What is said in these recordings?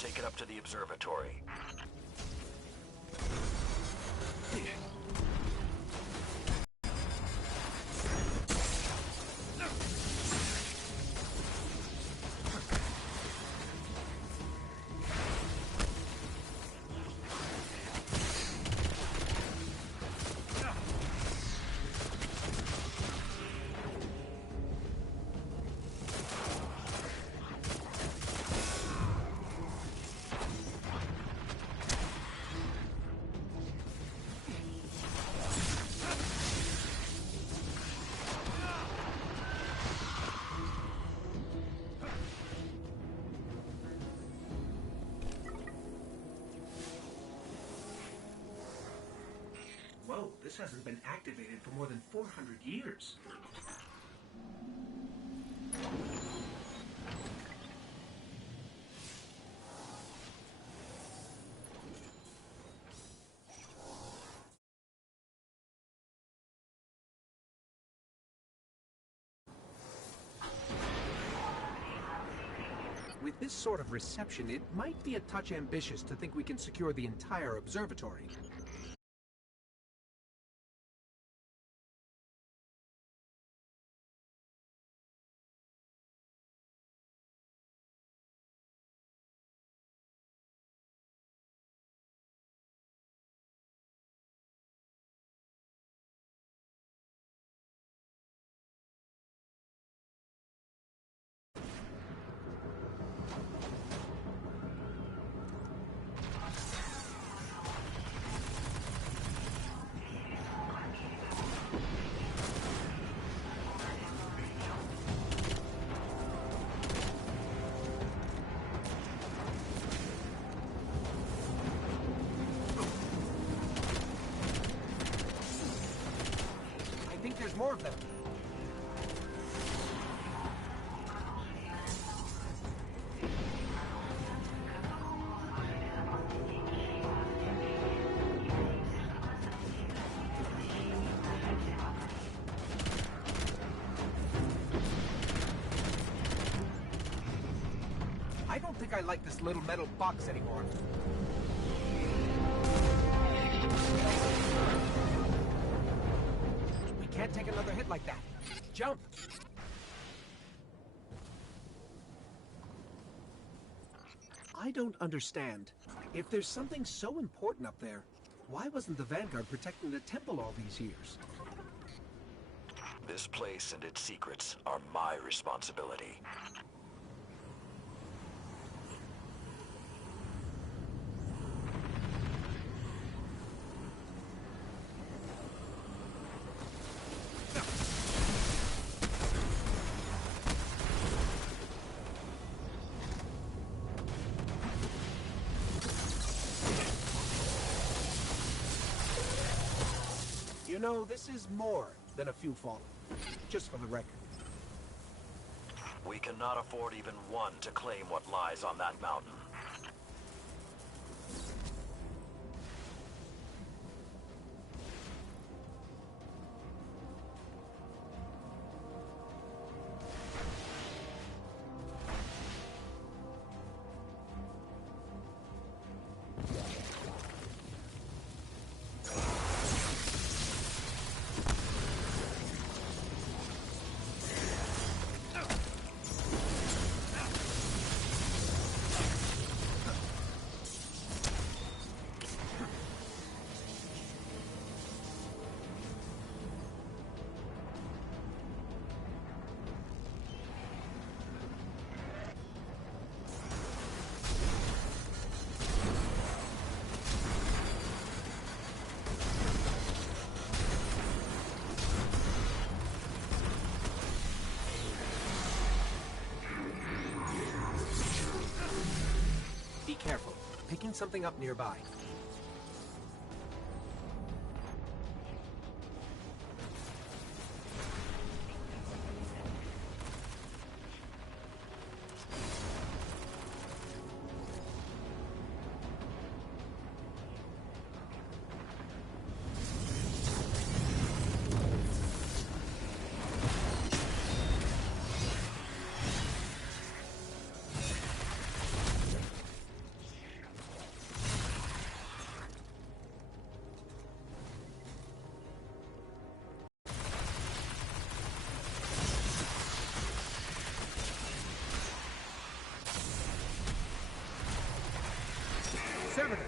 Take it up to the observatory. Whoa, this hasn't been activated for more than 400 years. With this sort of reception, it might be a touch ambitious to think we can secure the entire observatory. There's more of them. I don't think I like this little metal box anymore. Can't take another hit like that. Jump! I don't understand. If there's something so important up there, why wasn't the Vanguard protecting the temple all these years? This place and its secrets are my responsibility. You know, this is more than a few fallen, just for the record. We cannot afford even one to claim what lies on that mountain. Careful. Picking something up nearby. servitor.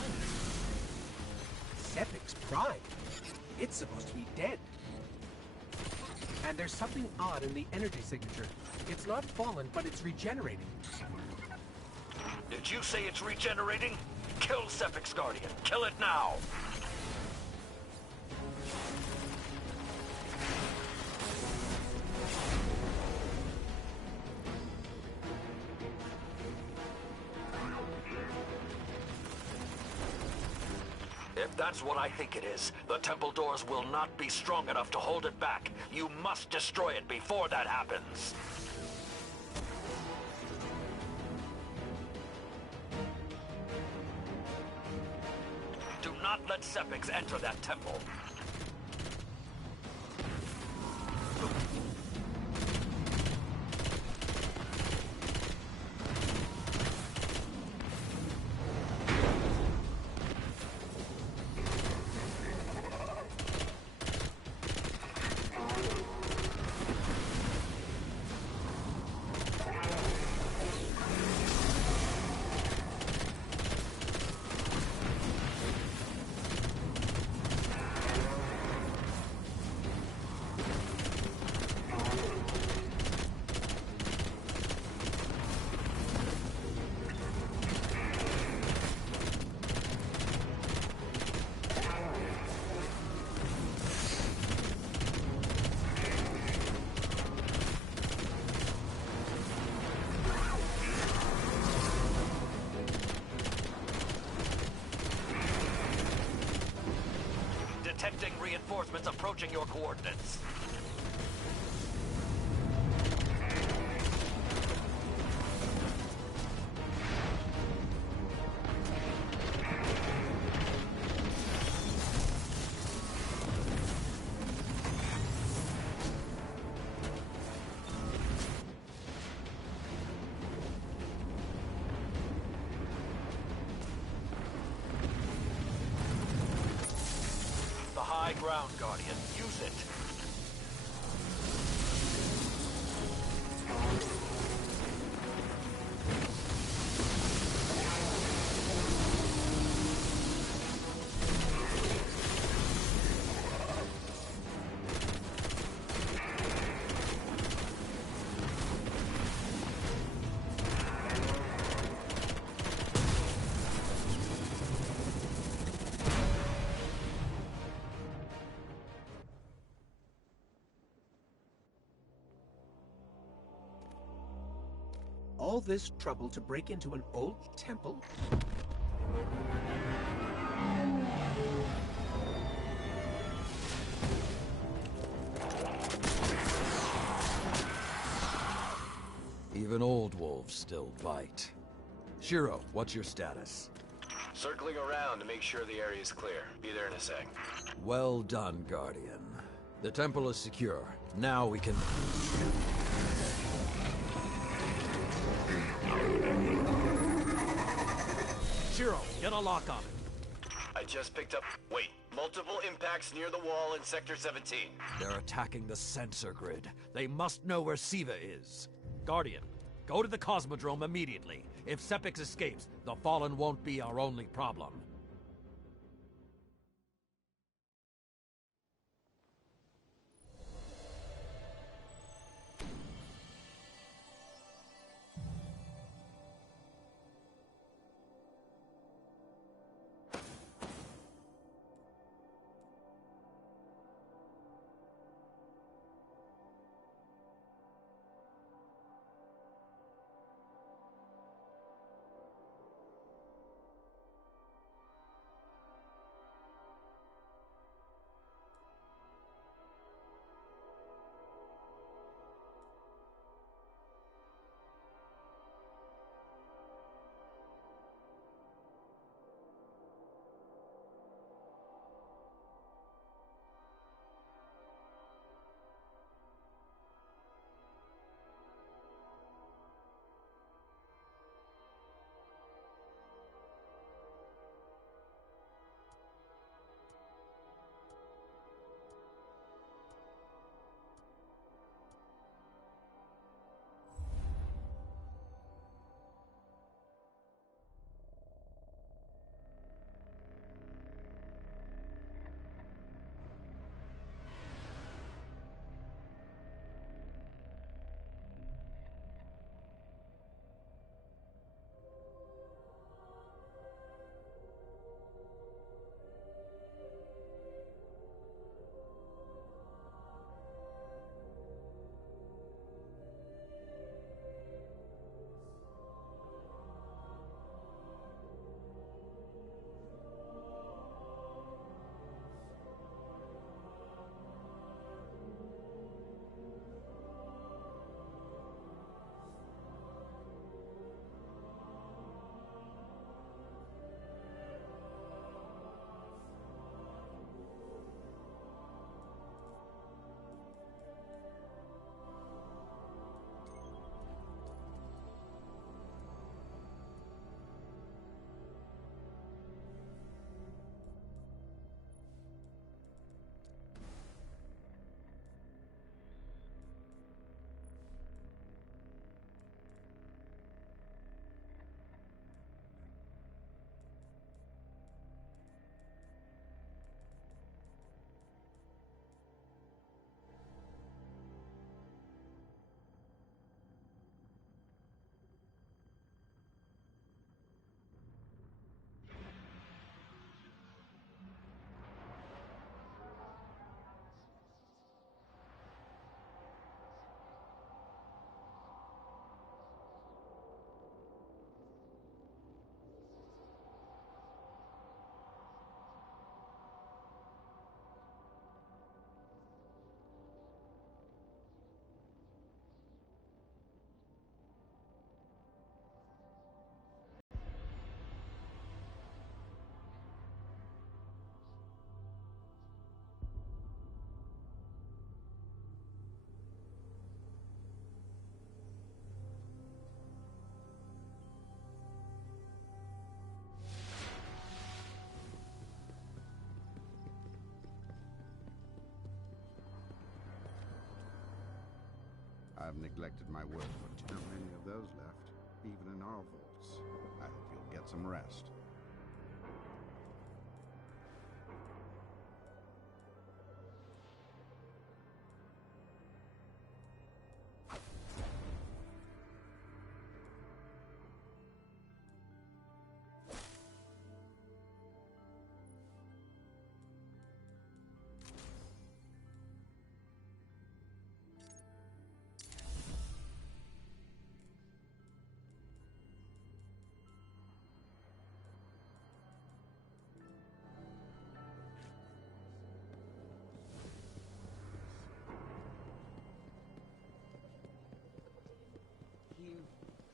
Wait. Sepic's prime. It's supposed to be dead. And there's something odd in the energy signature. It's not fallen, but it's regenerating. Did you say it's regenerating? Kill Sepic's Guardian. Kill it now! If that's what I think it is, the temple doors will not be strong enough to hold it back. You must destroy it before that happens. Do not let Sepix enter that temple. Detecting reinforcements approaching your coordinates. High ground, Guardian. Use it. All this trouble to break into an old temple? Even old wolves still bite. Shiro, what's your status? Circling around to make sure the area is clear. Be there in a sec. Well done, Guardian. The temple is secure. Now we can... Shiro, get a lock on it. I just picked up... Wait. Multiple impacts near the wall in Sector 17. They're attacking the sensor grid. They must know where Siva is. Guardian, go to the Cosmodrome immediately. If Sepix escapes, the Fallen won't be our only problem. I've neglected my word for too many of those left, even in our vaults. I hope you'll get some rest.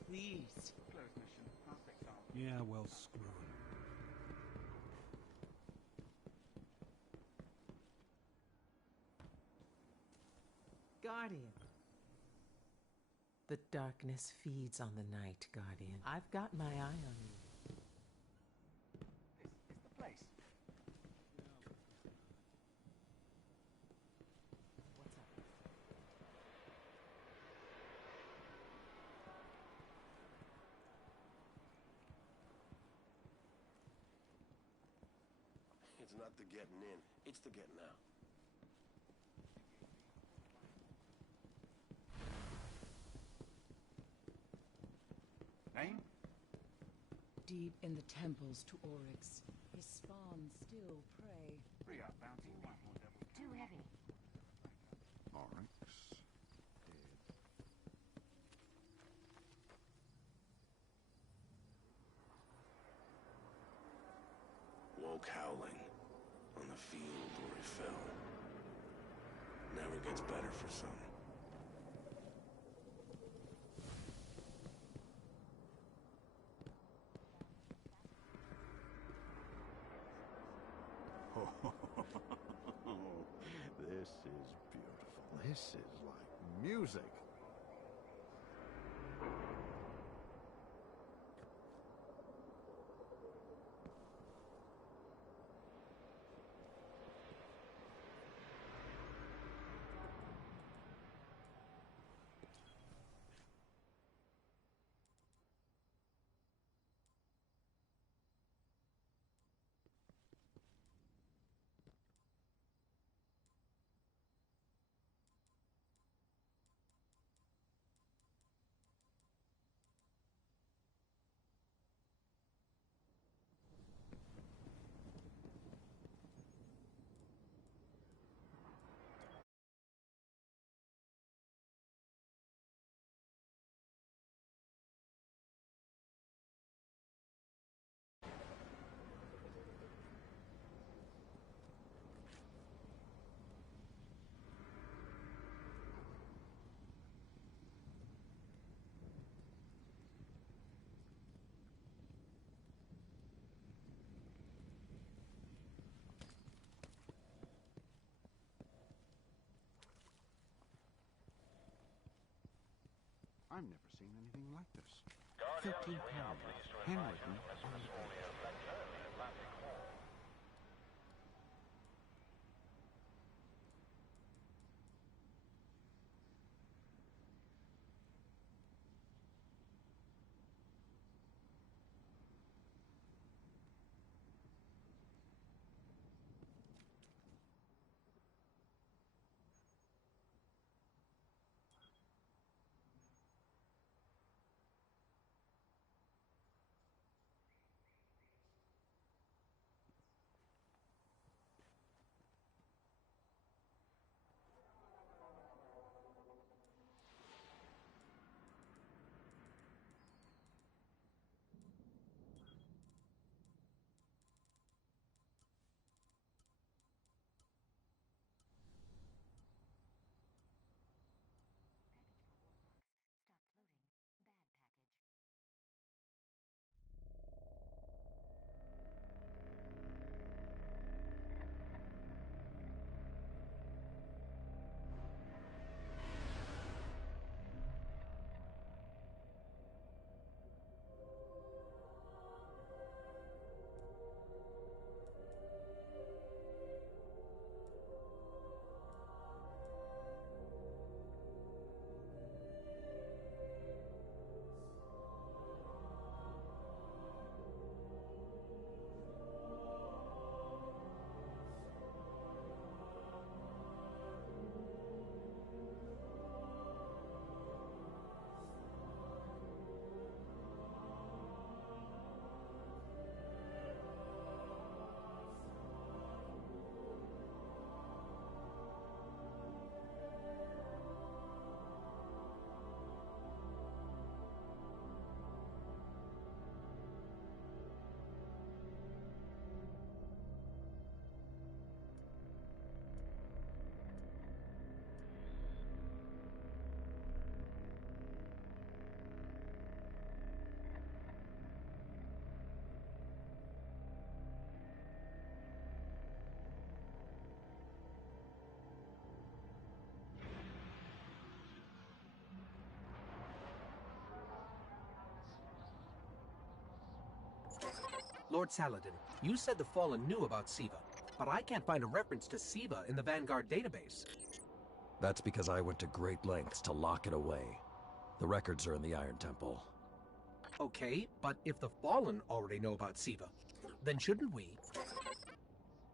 Please. Closed mission. Aspect arm. Yeah, well, screw it. Guardian. The darkness feeds on the night, Guardian. I've got my eye on you. This is the place. What's up? It's not the getting in, it's the getting out. Name? Deep in the temples to Oryx, his spawn still prey. Free up bounty. Too heavy. Oryx. Woke howling on the field where he fell. Never gets better for some. Oh, this is beautiful. This is like music. I've never seen anything like this. 13 paragraphs, handwritten on the page. Lord Saladin, you said the Fallen knew about Siva, but I can't find a reference to Siva in the Vanguard database. That's because I went to great lengths to lock it away. The records are in the Iron Temple. Okay, but if the Fallen already know about Siva, then shouldn't we?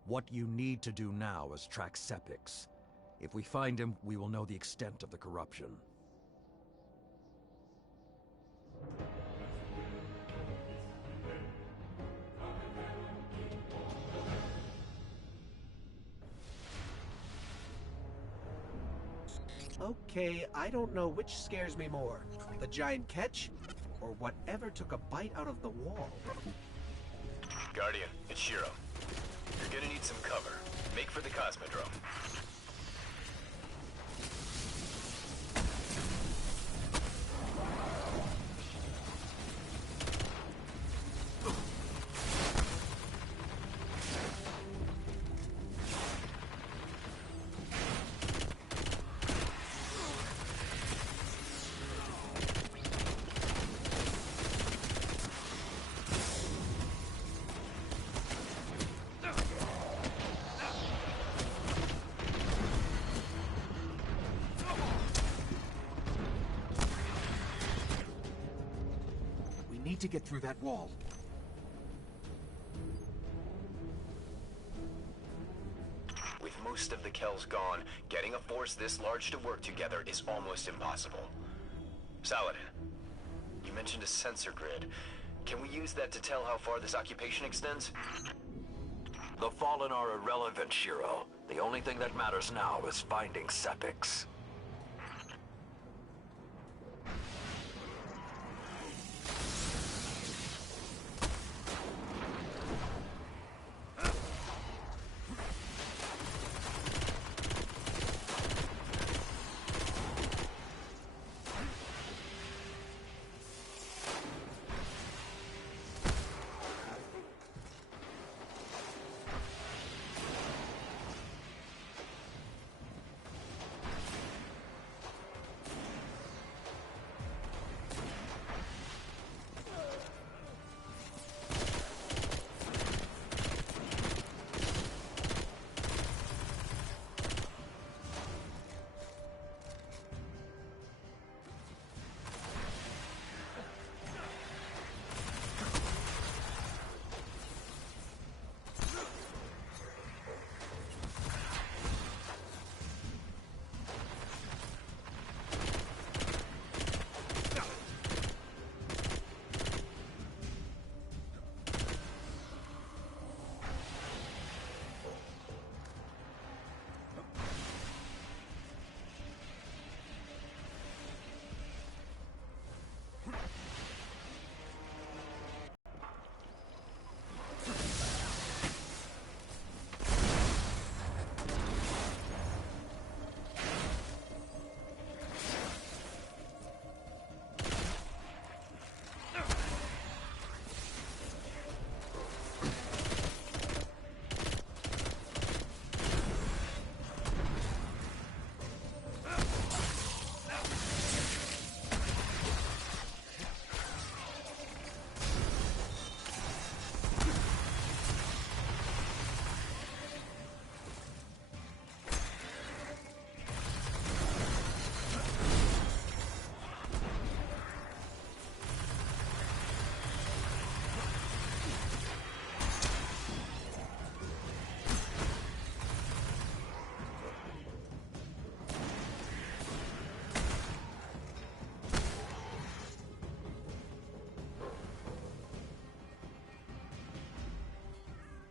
What you need to do now is track Sepix. If we find him, we will know the extent of the corruption. Okay, I don't know which scares me more, the giant catch, or whatever took a bite out of the wall. Guardian, it's Shiro. You're gonna need some cover. Make for the Cosmodrome. To get through that wall. With most of the Kells gone, getting a force this large to work together is almost impossible. Saladin, you mentioned a sensor grid. Can we use that to tell how far this occupation extends? The Fallen are irrelevant, Shiro. The only thing that matters now is finding Sepix.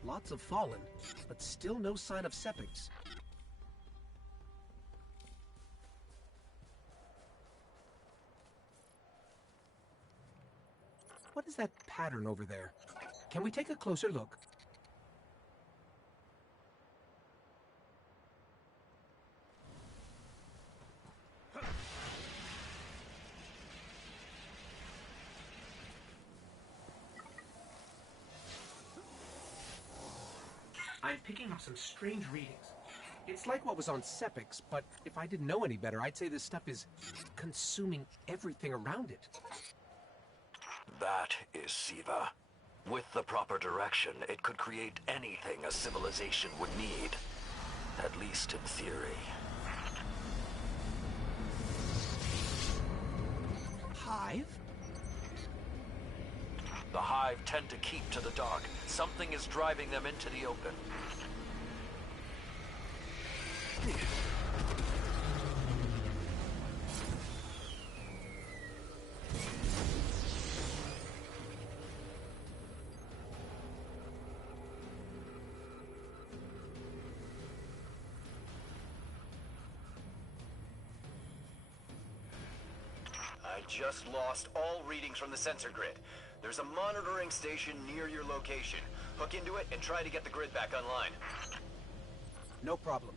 Lots of Fallen, but still no sign of Sepix. What is that pattern over there? Can we take a closer look? I'm picking up some strange readings. It's like what was on Sepix, but if I didn't know any better, I'd say this stuff is consuming everything around it. That is Siva. With the proper direction, it could create anything a civilization would need. At least in theory. Hive? The Hive tend to keep to the dark. Something is driving them into the open. I just lost all readings from the sensor grid. There's a monitoring station near your location. Hook into it and try to get the grid back online. No problem.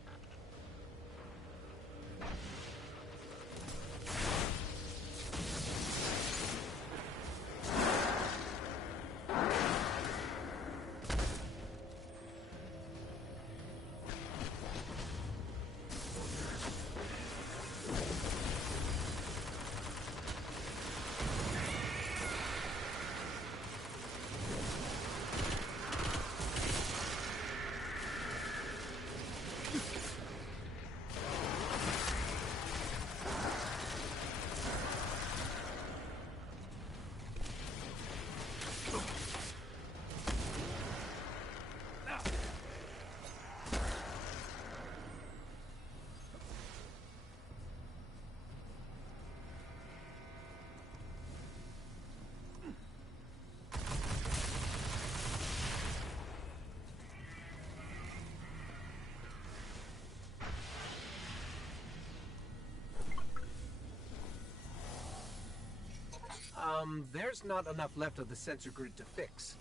There's not enough left of the sensor grid to fix.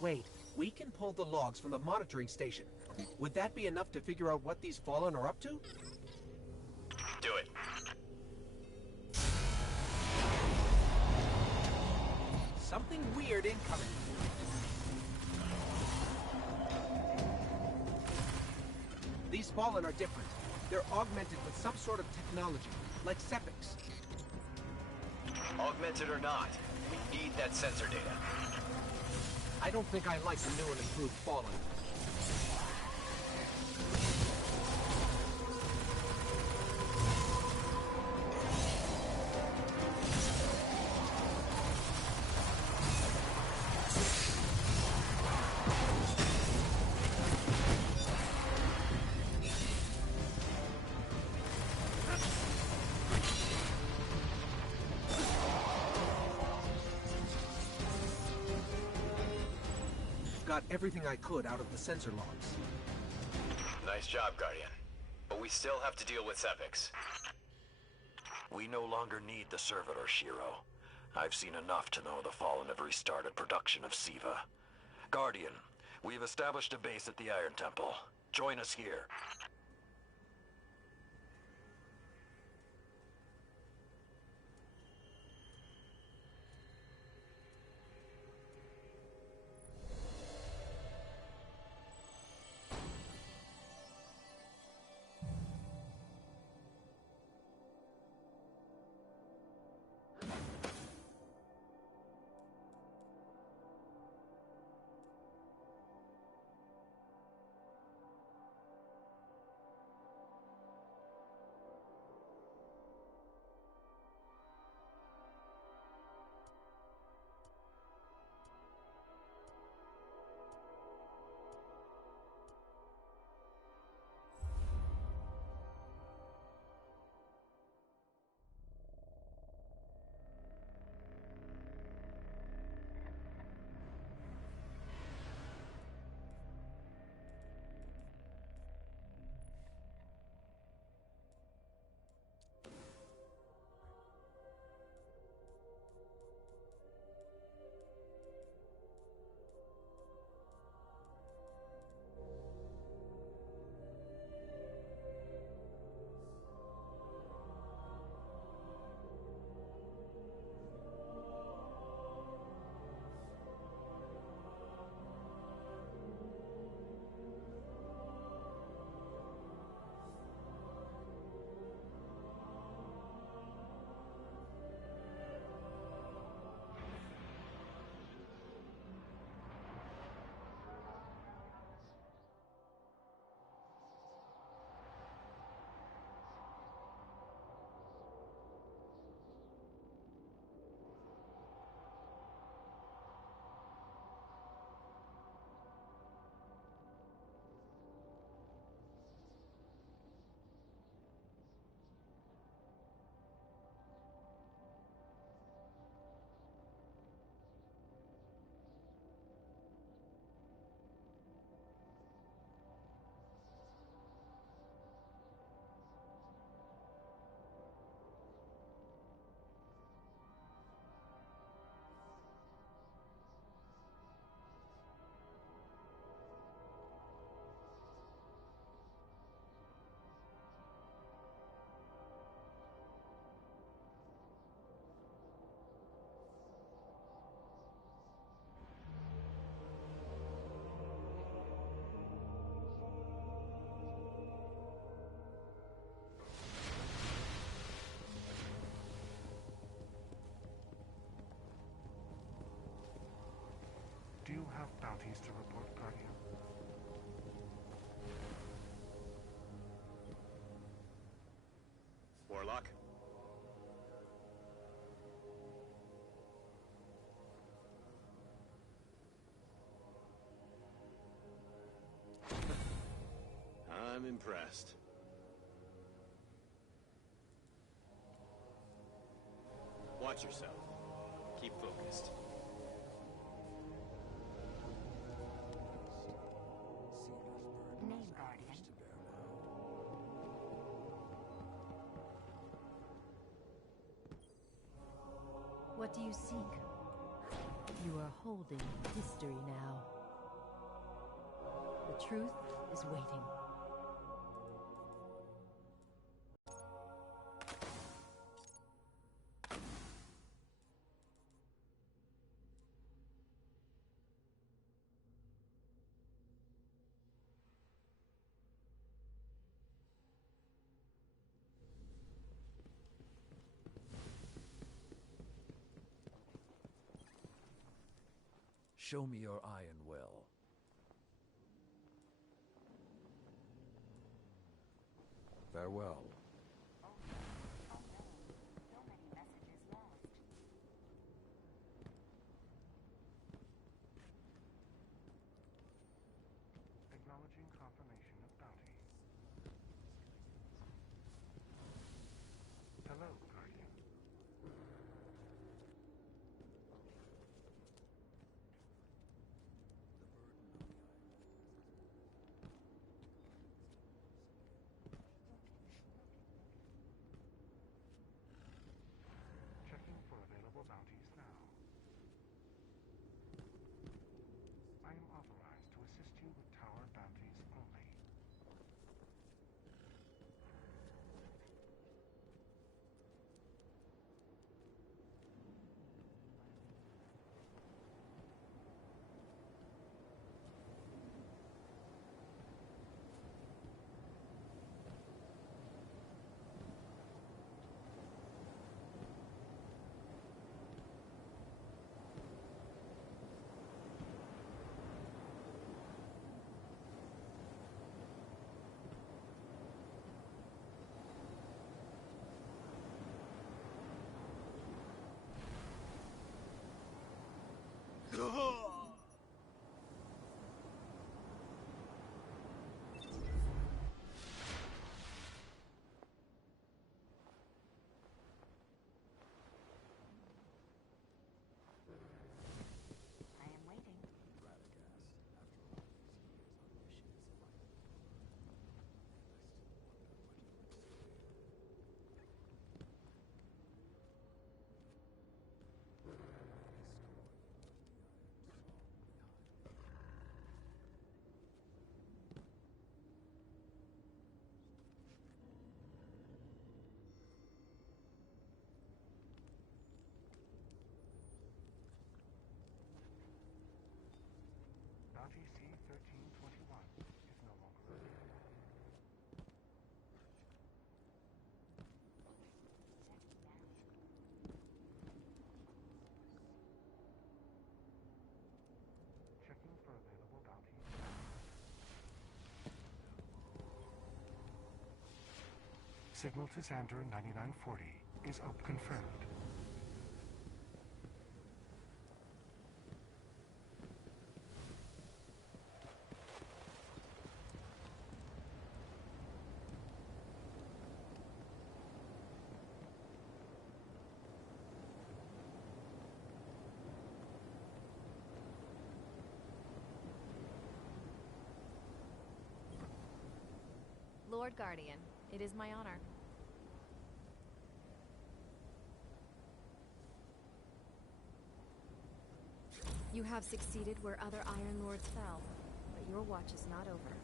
Wait. We can pull the logs from the monitoring station. Would that be enough to figure out what these Fallen are up to? Do it. Something weird incoming. These Fallen are different. They're augmented with some sort of technology, like Sepics. Augmented or not, we need that sensor data. I don't think I like the new and improved Fallen. Got everything I could out of the sensor logs. Nice job, Guardian. But we still have to deal with Sepics. We no longer need the servitor, Shiro. I've seen enough to know the Fallen have restarted production of Siva. Guardian, we've established a base at the Iron Temple. Join us here. bounties to report, Guardian. Warlock? I'm impressed. Watch yourself. Keep focused. Name, Guardian. What do you seek? You are holding history now. The truth is waiting. Show me your iron will. Farewell. Oh no. So many messages lost. Acknowledging confirmation of bounty. Hello, Guardian. Checking for available bounties now. I am authorized to assist you with tower bounties only. I am waiting. Bounty C-1321 is no longer available. Checking for available bounties now. Signal to Xander 9940 is confirmed. Lord Guardian, it is my honor. You have succeeded where other Iron Lords fell, but your watch is not over.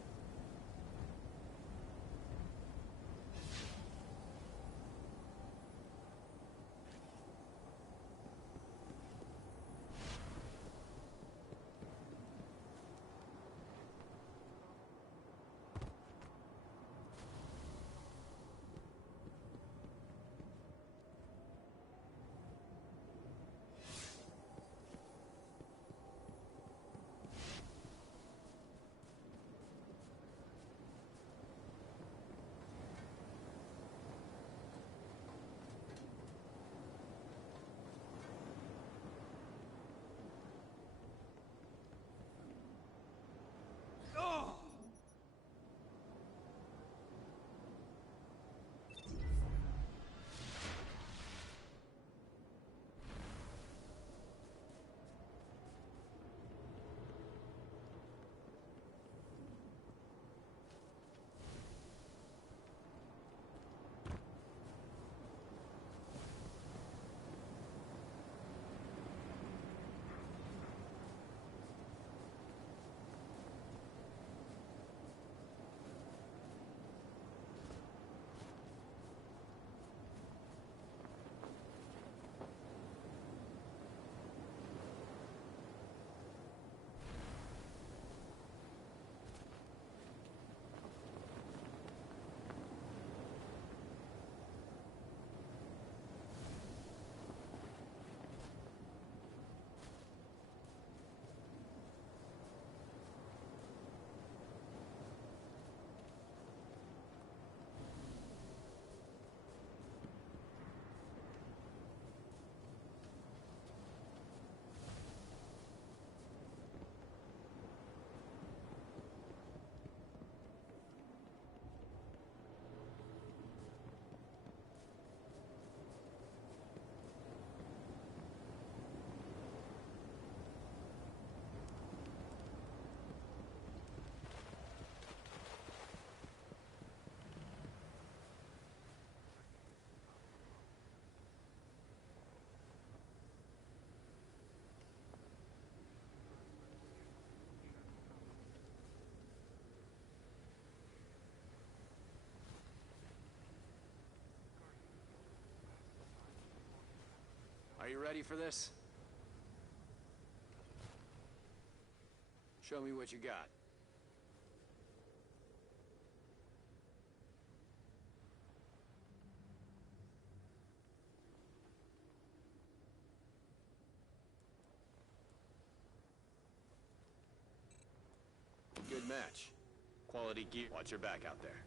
ready for this? Show me what you got. Good match. Quality gear. Watch your back out there.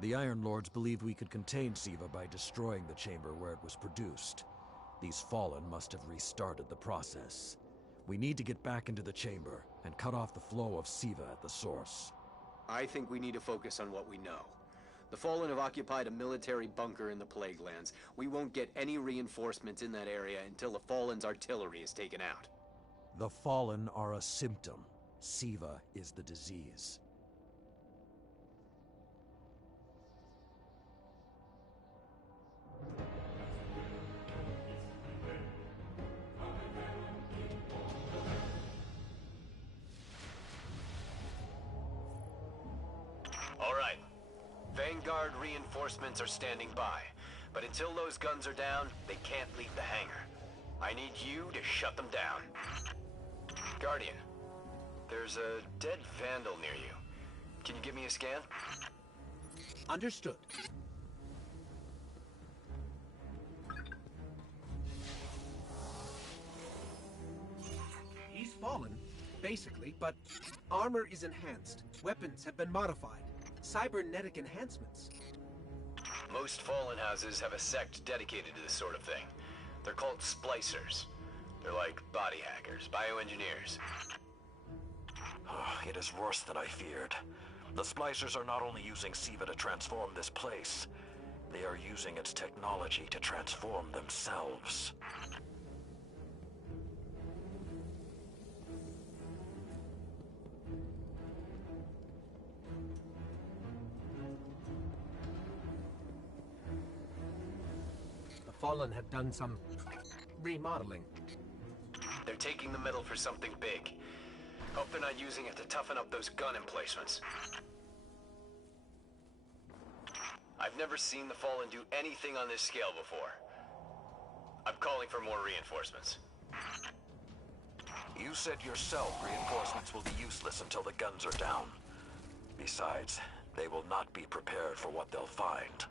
The Iron Lords believed we could contain Siva by destroying the chamber where it was produced. These Fallen must have restarted the process. We need to get back into the chamber and cut off the flow of Siva at the source. I think we need to focus on what we know. The Fallen have occupied a military bunker in the Plague Lands. We won't get any reinforcements in that area until the Fallen's artillery is taken out. The Fallen are a symptom. Siva is the disease. All right. Vanguard reinforcements are standing by. But until those guns are down, they can't leave the hangar. I need you to shut them down. Guardian, there's a dead Vandal near you. Can you give me a scan? Understood. He's fallen, basically, but armor is enhanced. Weapons have been modified. Cybernetic enhancements. Most Fallen houses have a sect dedicated to this sort of thing. They're called splicers. They're like body hackers, bioengineers. It is worse than I feared. The splicers are not only using Siva to transform this place, they are using its technology to transform themselves. The Fallen have done some remodeling. They're taking the metal for something big. Hope they're not using it to toughen up those gun emplacements. I've never seen the Fallen do anything on this scale before. I'm calling for more reinforcements. You said yourself reinforcements will be useless until the guns are down. Besides, they will not be prepared for what they'll find.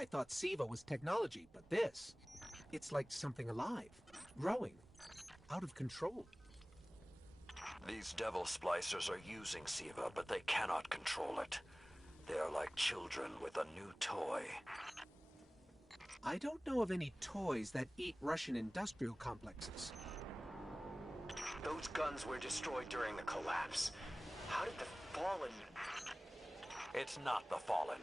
I thought SIVA was technology, but this... It's like something alive, growing, out of control. These devil splicers are using SIVA, but they cannot control it. They are like children with a new toy. I don't know of any toys that eat Russian industrial complexes. Those guns were destroyed during the collapse. How did the Fallen... It's not the Fallen.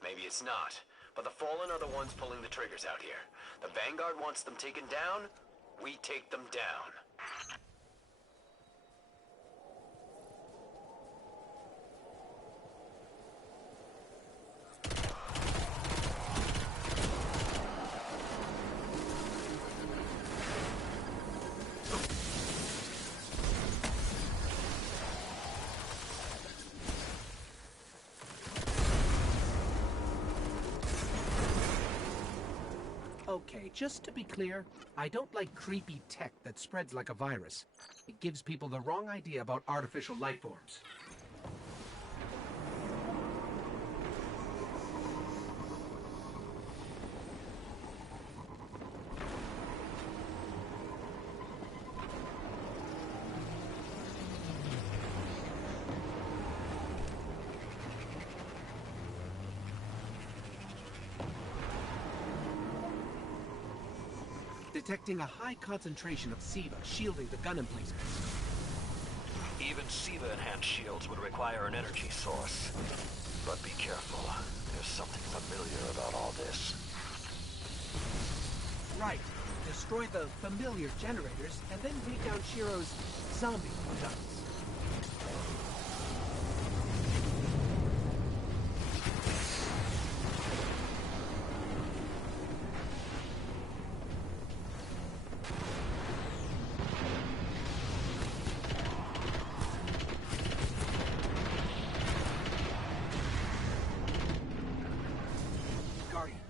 Maybe it's not, but the Fallen are the ones pulling the triggers out here. The Vanguard wants them taken down, we take them down. Okay, just to be clear, I don't like creepy tech that spreads like a virus. It gives people the wrong idea about artificial life forms. Detecting a high concentration of SIVA shielding the gun emplacements. Even SIVA-enhanced shields would require an energy source. But be careful. There's something familiar about all this. Right. Destroy the familiar generators and then take down Shiro's zombie guns.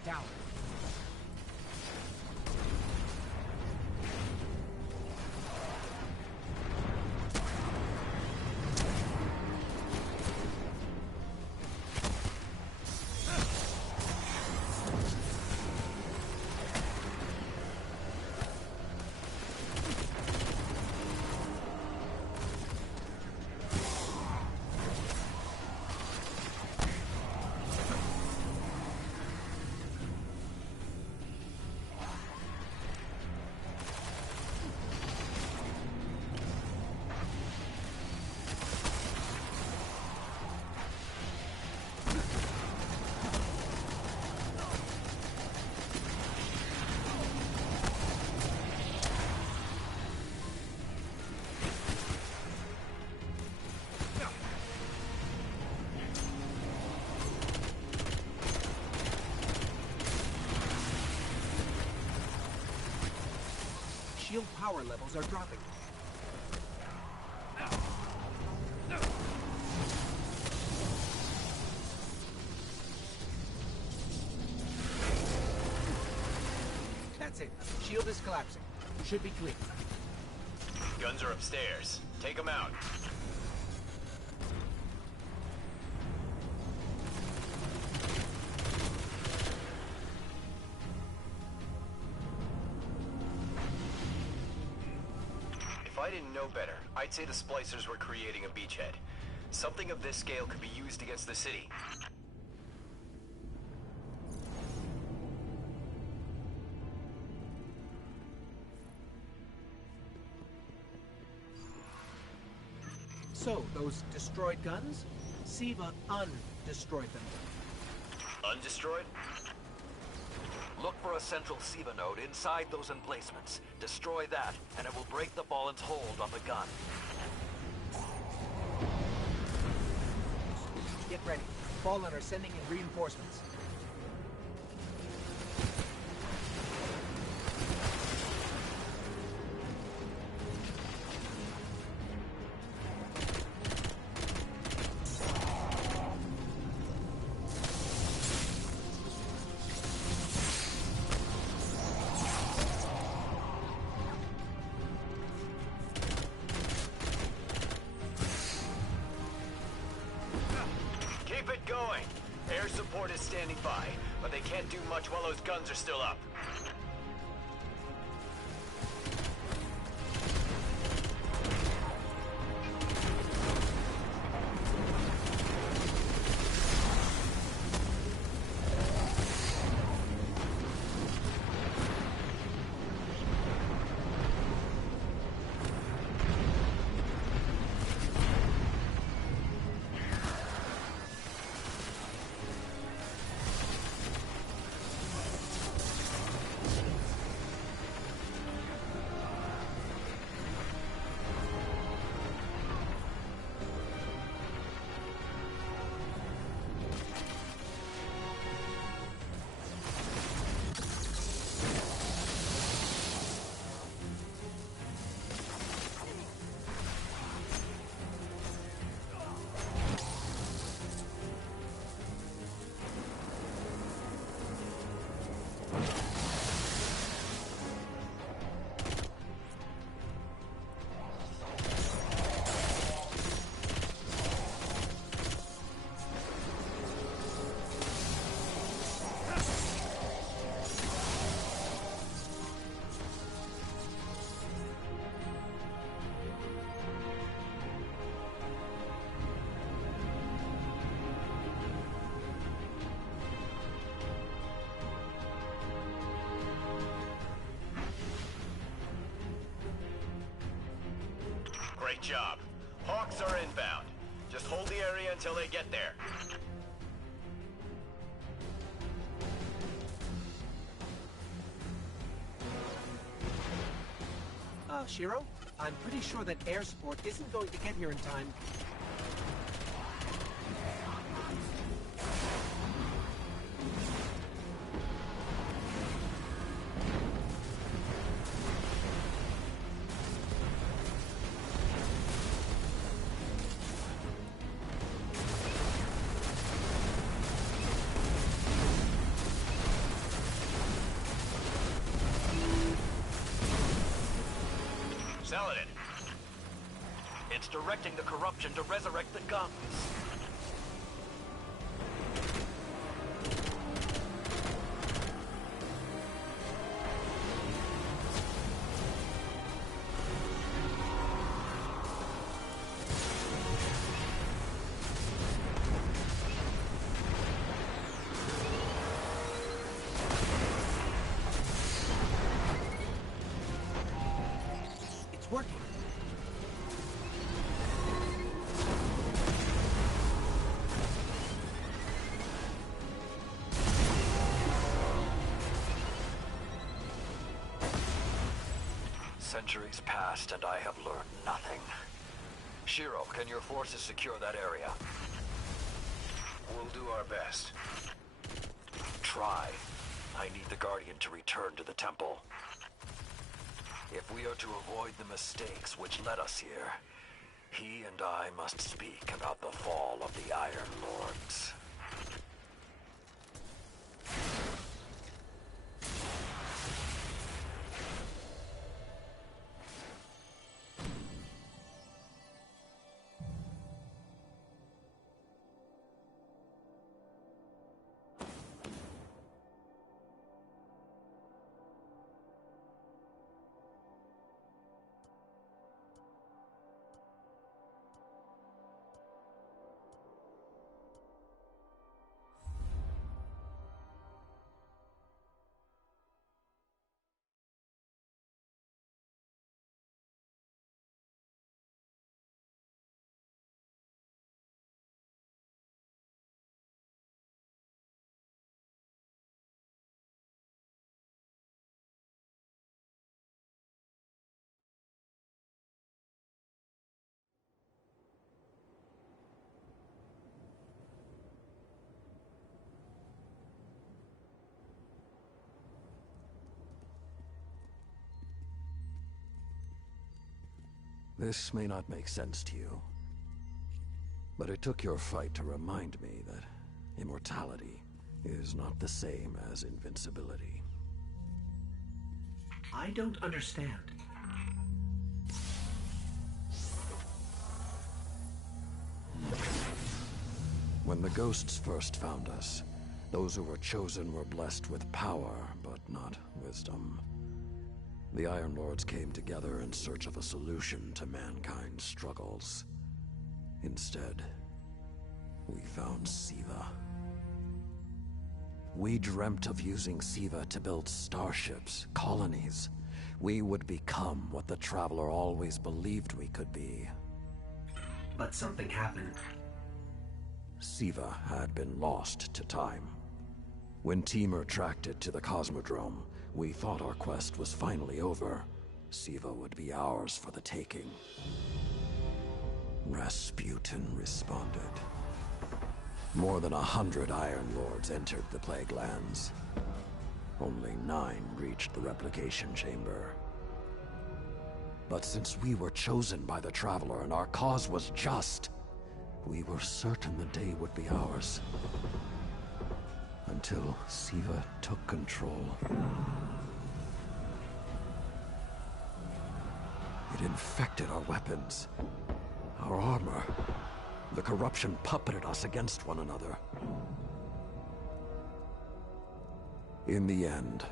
Down. Shield power levels are dropping. That's it. Shield is collapsing. Should be clear. Guns are upstairs. Take them out. If I didn't know better, I'd say the splicers were creating a beachhead. Something of this scale could be used against the city. So, those destroyed guns? SIVA undestroyed them. Undestroyed? Look for a central SIVA node inside those emplacements. Destroy that, and it will break the Fallen's hold on the gun. Get ready. Fallen are sending in reinforcements. Keep it going. Air support is standing by. but they can't do much while those guns are still up. Great job. Hawks are inbound. Just hold the area until they get there. Shiro? I'm pretty sure that air support isn't going to get here in time. Saladin. It's directing the corruption to resurrect the guns. Working. Centuries passed and I have learned nothing. Shiro, can your forces secure that area? We'll do our best. Try. I need the Guardian to return to the temple. If we are to avoid the mistakes which led us here, he and I must speak about the fall of the Iron Lords. This may not make sense to you, but it took your fight to remind me that immortality is not the same as invincibility. I don't understand. When the ghosts first found us, Those who were chosen were blessed with power, but not wisdom. The Iron Lords came together in search of a solution to mankind's struggles. Instead, we found Siva. We dreamt of using Siva to build starships, colonies. We would become what the Traveler always believed we could be. But something happened. Siva had been lost to time. When Temur tracked it to the Cosmodrome, we thought our quest was finally over. Siva would be ours for the taking. Rasputin responded. More than 100 Iron Lords entered the Plague Lands. Only 9 reached the replication chamber. But since we were chosen by the Traveler and our cause was just, we were certain the day would be ours. Until Siva took control. It infected our weapons, our armor. The corruption puppeted us against one another. In the end,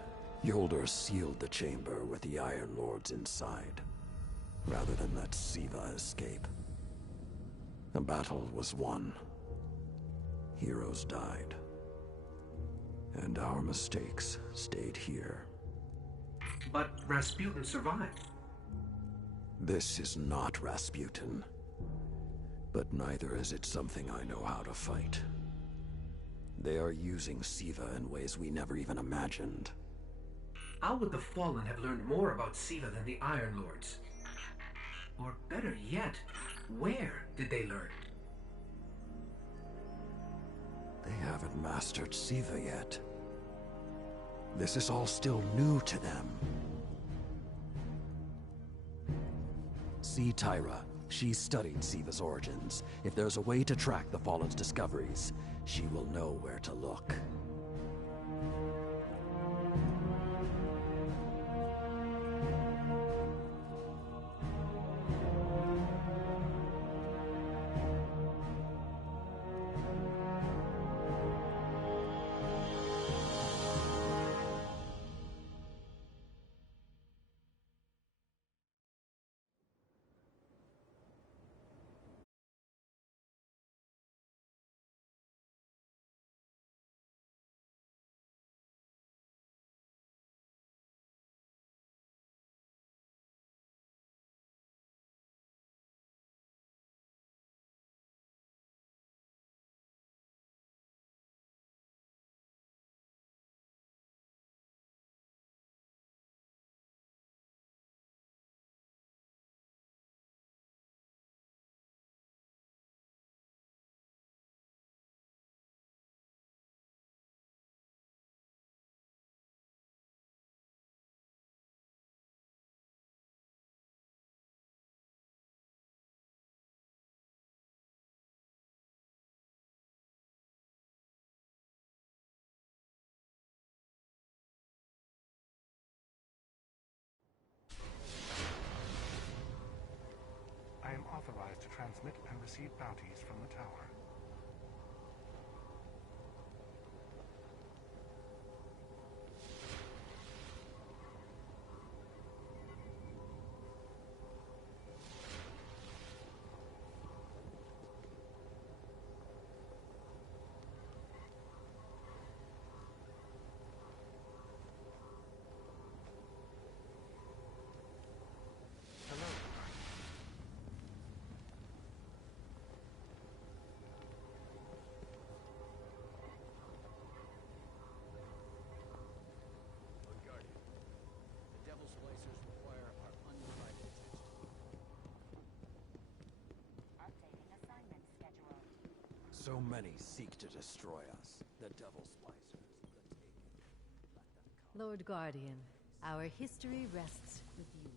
Yolder sealed the chamber with the Iron Lords inside, rather than let Siva escape. The battle was won. Heroes died. And our mistakes stayed here. But Rasputin survived. This is not Rasputin. But neither is it something I know how to fight. They are using Siva in ways we never even imagined. How would the Fallen have learned more about Siva than the Iron Lords? Or better yet, where did they learn? They haven't mastered Siva yet. This is all still new to them. See Tyra. She studied Siva's origins. If there's a way to track the Fallen's discoveries, she will know where to look. I am authorized to transmit and receive bounties from the tower. So many seek to destroy us. The Devil Splicers, the Taken. Let them come. Lord Guardian, our history rests with you.